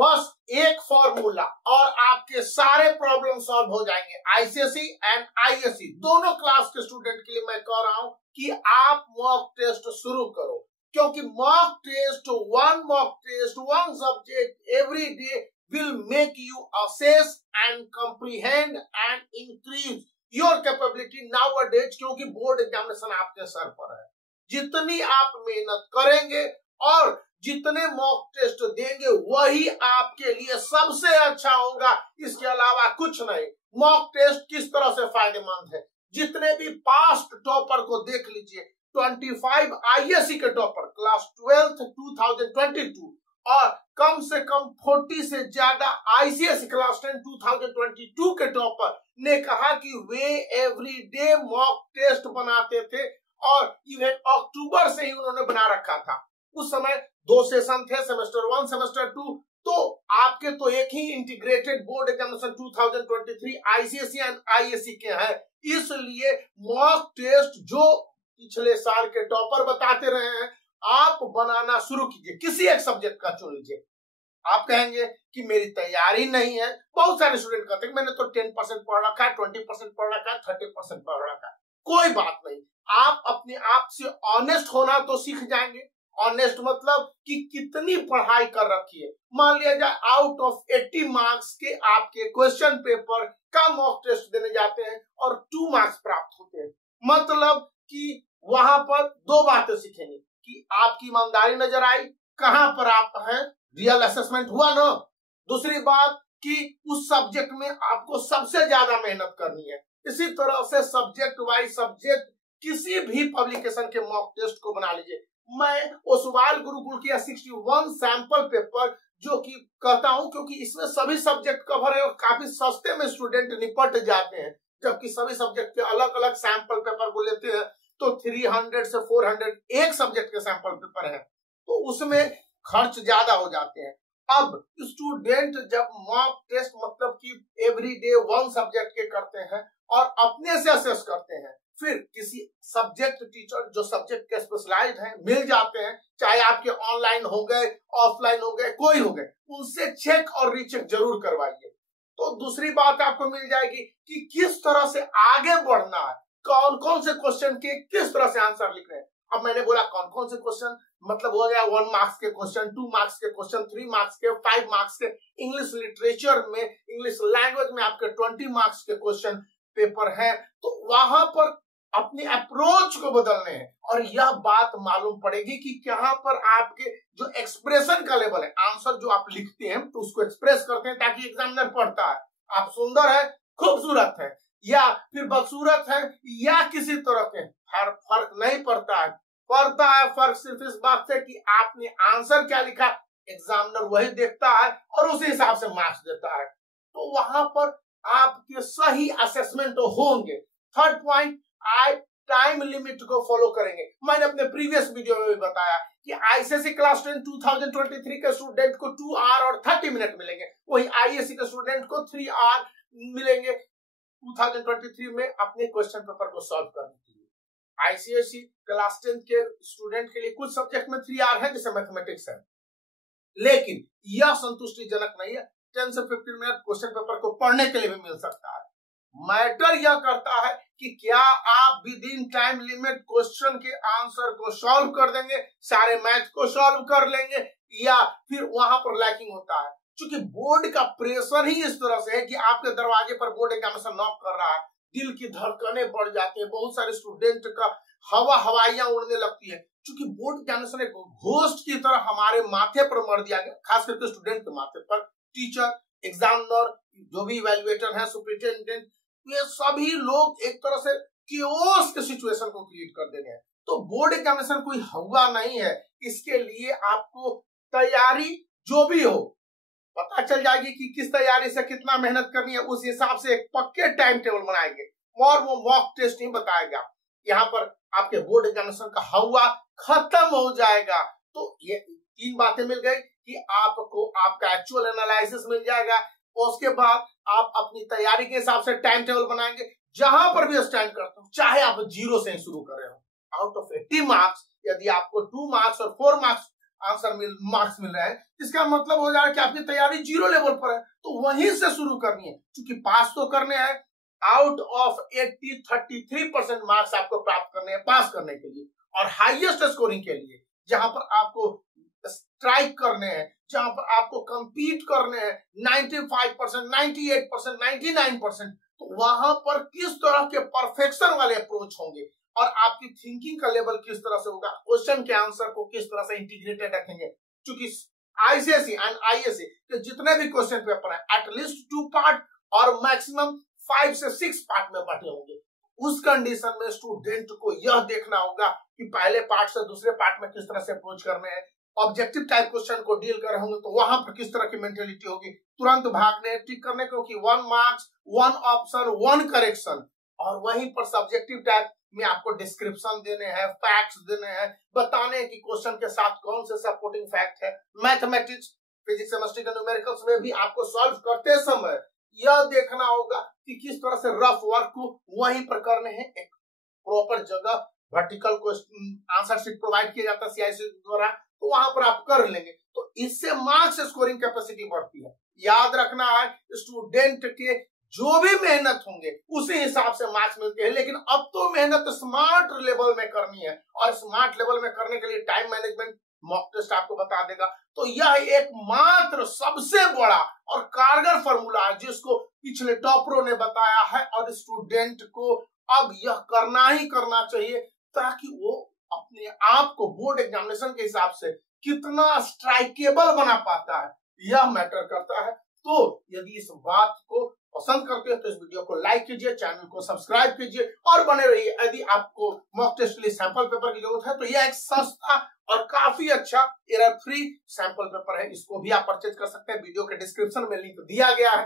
बस एक फॉर्मूला और आपके सारे प्रॉब्लम सॉल्व हो जाएंगे। आईसीएसई एंड आईएससी दोनों क्लास के स्टूडेंट के लिए मैं कह रहा हूं कि आप मॉक टेस्ट शुरू करो, क्योंकि mock test, one subject every day will make you assess and comprehend and increase your capability nowadays, क्योंकि बोर्ड एग्जामिनेशन आपके सर पर है। जितनी आप मेहनत करेंगे और जितने मॉक टेस्ट देंगे वही आपके लिए सबसे अच्छा होगा, इसके अलावा कुछ नहीं। मॉक टेस्ट किस तरह से फायदेमंद है, जितने भी पास्ट टॉपर को देख लीजिए, 25 आईएससी के टॉपर क्लास 12th 2022 और कम से कम 40 से ज्यादा आईसीएसई क्लास 10 2022 के टॉपर ने कहा कि वे एवरीडे मॉक टेस्ट बनाते थे और इवन अक्टूबर से ही उन्होंने बना रखा था। उस समय 2 सेशन थे, सेमेस्टर 1 सेमेस्टर 2, तो आपके तो एक ही integrated board examination 2023 ICSE and ISC के हैं, इसलिए मॉक टेस्ट जो पिछले साल के टॉपर बताते रहे हैं आप बनाना शुरू कीजिए। किसी एक सब्जेक्ट का चुन लीजिए। आप कहेंगे कि मेरी तैयारी नहीं है, बहुत सारे स्टूडेंट कहते हैं मैंने तो 10% पढ़ रखा है, 20% पढ़ रखा है, 30% पढ़ रखा है। कोई बात नहीं, आप अपने आप से ऑनेस्ट होना तो सीख जाएंगे। ऑनेस्ट मतलब कि कितनी पढ़ाई कर रखी है। मान लिया जाए आउट ऑफ 80 मार्क्स के आपके क्वेश्चन पेपर का मॉक टेस्ट देने जाते हैं और 2 मार्क्स प्राप्त होते हैं, मतलब कि वहां पर 2 बातें सीखेंगे कि आपकी ईमानदारी नजर आई, कहां पर आप हैं, रियल असेसमेंट हुआ ना। दूसरी बात कि उस सब्जेक्ट में आपको सबसे ज्यादा मेहनत करनी है। इसी तरह से सब्जेक्ट वाइज सब्जेक्ट किसी भी पब्लिकेशन के मॉक टेस्ट को बना लीजिए। मैं ओसवाल गुरुकुल की 61 सैंपल पेपर जो कि कहता हूं क्योंकि इसमें सभी सब्जेक्ट कवर है और काफी सस्ते में स्टूडेंट निपट जाते हैं, जबकि सभी सब्जेक्ट के अलग अलग सैंपल पेपर को लेते हैं तो 300 से 400 एक सब्जेक्ट के सैंपल पेपर है, तो उसमें खर्च ज्यादा हो जाते हैं। अब स्टूडेंट जब मॉक टेस्ट मतलब कि एवरीडे वन सब्जेक्ट के करते हैं और अपने से असेस करते हैं, फिर किसी सब्जेक्ट टीचर जो सब्जेक्ट के स्पेशलाइज्ड हैं मिल जाते हैं, चाहे आपके ऑनलाइन हो गए, ऑफलाइन हो गए, कोई हो गए, उनसे चेक और रीचेक जरूर करवाइए। तो दूसरी बात आपको मिल जाएगी कि किस तरह से आगे बढ़ना है, कौन कौन से क्वेश्चन के किस तरह से आंसर लिख रहे हैं। अब मैंने बोला कौन कौन से क्वेश्चन, मतलब हो गया 1 मार्क्स के क्वेश्चन, 2 मार्क्स के क्वेश्चन, 3 मार्क्स के, 5 मार्क्स के। इंग्लिश लिटरेचर में, इंग्लिश लैंग्वेज में आपके 20 मार्क्स के क्वेश्चन पेपर है, तो वहां पर अपनी अप्रोच को बदलने हैं और यह बात मालूम पड़ेगी कि कहां पर आपके जो एक्सप्रेशन का लेवल है, आंसर जो आप लिखते हैं तो उसको एक्सप्रेस करते हैं ताकि एग्जामिनर पढ़ता है आप सुंदर है, खूबसूरत है या फिर बदसूरत है या किसी तरह के, फर्क नहीं पड़ता है। पड़ता है फर्क सिर्फ इस बात से कि आपने आंसर क्या लिखा, एग्जामिनर वही देखता है और उसी हिसाब से मार्क्स देता है, तो वहां पर आपके सही असेसमेंट होंगे। थर्ड पॉइंट, आप टाइम लिमिट को फॉलो करेंगे। मैंने अपने प्रीवियस वीडियो में भी बताया कि आईसीएसई क्लास 10 2023 के स्टूडेंट को 2 आवर और 30 मिनट मिलेंगे, वही आईएससी के स्टूडेंट को 3 आवर मिलेंगे 2023 में अपने क्वेश्चन पेपर को सॉल्व करने के लिए। आईसीएसई क्लास 10 के स्टूडेंट के लिए कुछ सब्जेक्ट में 3 आवर है जैसे मैथमेटिक्स है, लेकिन यह संतुष्टिजनक नहीं है। 10 से 15 मिनट क्वेश्चन पेपर को पढ़ने के लिए भी मिल सकता है। मैटर यह करता है कि क्या आप with in time limit question के आंसर को सॉल्व कर देंगे, सारे मैथ को सॉल्व कर लेंगे, या फिर वहां पर लैकिंग होता है। क्योंकि बोर्ड का प्रेशर ही इस तरह से है कि आपके दरवाजे पर बोर्ड एग्जामिनेशन नॉक कर रहा है, दिल की धड़कनें बढ़ जाती है, बहुत सारे स्टूडेंट का हवाइयां उड़ने लगती है। क्योंकि बोर्ड एग्जामिनेशन एक घोस्ट की तरह हमारे माथे पर मर दिया गया, खास करके स्टूडेंट के माथे पर। टीचर, एग्जामिनर, जो भी इवैल्यूएटर है, सुपरिटेंडेंट, ये सभी लोग एक तरह से केओस के सिचुएशन को क्रिएट कर देंगे। तो बोर्ड एग्जामिनेशन कोई हवा नहीं है, इसके लिए आपको तैयारी जो भी हो पता चल जाएगी कि किस तैयारी से कितना मेहनत करनी है, उस हिसाब से एक पक्के टाइम टेबल बनाएंगे और वो मॉक टेस्ट नहीं बताएगा। यहाँ पर आपके बोर्ड एग्जामिनेशन का हवा खत्म हो जाएगा। तो ये 3 बातें मिल गई कि आपको आपका एक्चुअल एनालिसिस मिल जाएगा, उसके बाद आप अपनी तैयारी के हिसाब से टाइम टेबल बनाएंगे। जहां पर भी स्टैंड करते हो, चाहे आप 0 से शुरू कर रहे हो, आउट ऑफ 80 मार्क्स यदि आपको 2 मार्क्स और 4 मार्क्स मार्क्स मिल रहे हैं, इसका मतलब हो जा रहा है कि आपकी तैयारी 0 लेवल पर है। तो वहीं से शुरू करनी है, क्योंकि पास तो करने हैं। आउट ऑफ 80 33% मार्क्स आपको प्राप्त करने हैं पास करने के लिए, और हाईएस्ट स्कोरिंग के लिए जहां पर आपको स्ट्राइक करने हैं, जहां पर आपको कंपीट करने हैं 95%, 98%, 99%, तो वहां पर किस तरह के परफेक्शन वाले अप्रोच होंगे और आपकी थिंकिंग का लेवल किस तरह से होगा, क्वेश्चन के आंसर को किस तरह से इंटीग्रेटेड रखेंगे। क्योंकि आईसीएसई एंड आईएससी के जितने भी क्वेश्चन पेपर है एटलीस्ट 2 पार्ट और मैक्सिमम 5 से 6 पार्ट में बटे होंगे। उस कंडीशन में स्टूडेंट को यह देखना होगा कि पहले पार्ट से दूसरे पार्ट में किस तरह से अप्रोच करने हैं। ऑब्जेक्टिव टाइप क्वेश्चन को डील कर रहे होंगे तो वहां पर किस तरह की मेंटेलिटी होगी, तुरंत भागने टिक करने, क्योंकि 1 मार्क्स 1 ऑप्शन 1 करेक्शन। और वहीं पर सब्जेक्टिव टाइप में आपको डिस्क्रिप्शन देने हैं, फैक्ट्स देने हैं, बताने हैं कि क्वेश्चन के साथ कौन से सपोर्टिंग फैक्ट है। मैथमेटिक्स, फिजिक्स, केमिस्ट्री के न्यूमेरिकल्स में भी आपको सॉल्व करते समय यह देखना होगा कि किस तरह से रफ वर्क को वहीं पर करने हैं। एक प्रॉपर जगह वर्टिकल आंसर शीट प्रोवाइड किया जाता है सीआईसी द्वारा, तो वहां पर आप कर लेंगे, तो इससे मार्क्स स्कोरिंग कैपेसिटी बढ़ती है। याद रखना है स्टूडेंट के जो भी मेहनत होंगे उसी हिसाब से मार्क्स मिलते हैं, लेकिन अब तो मेहनत स्मार्ट लेवल में करनी है, और स्मार्ट लेवल में करने के लिए टाइम मैनेजमेंट मॉक टेस्ट आपको बता देगा। तो यह एक मात्र सबसे बड़ा और कारगर फॉर्मूला है जिसको पिछले टॉपरों ने बताया है, और स्टूडेंट को अब यह करना ही करना चाहिए ताकि वो अपने आप को बोर्ड एग्जामिनेशन के हिसाब से कितना स्ट्राइकेबल बना पाता है, यह मैटर करता है। तो यदि इस बात को पसंद करते हैं तो इस वीडियो को लाइक कीजिए, चैनल को सब्सक्राइब कीजिए और बने रहिए। यदि आपको मॉक टेस्ट के लिए सैंपल पेपर की जरूरत है तो यह एक सस्ता और काफी अच्छा एरर फ्री सैंपल पेपर है, इसको भी आप परचेज कर सकते हैं। वीडियो के डिस्क्रिप्शन में लिंक दिया गया है।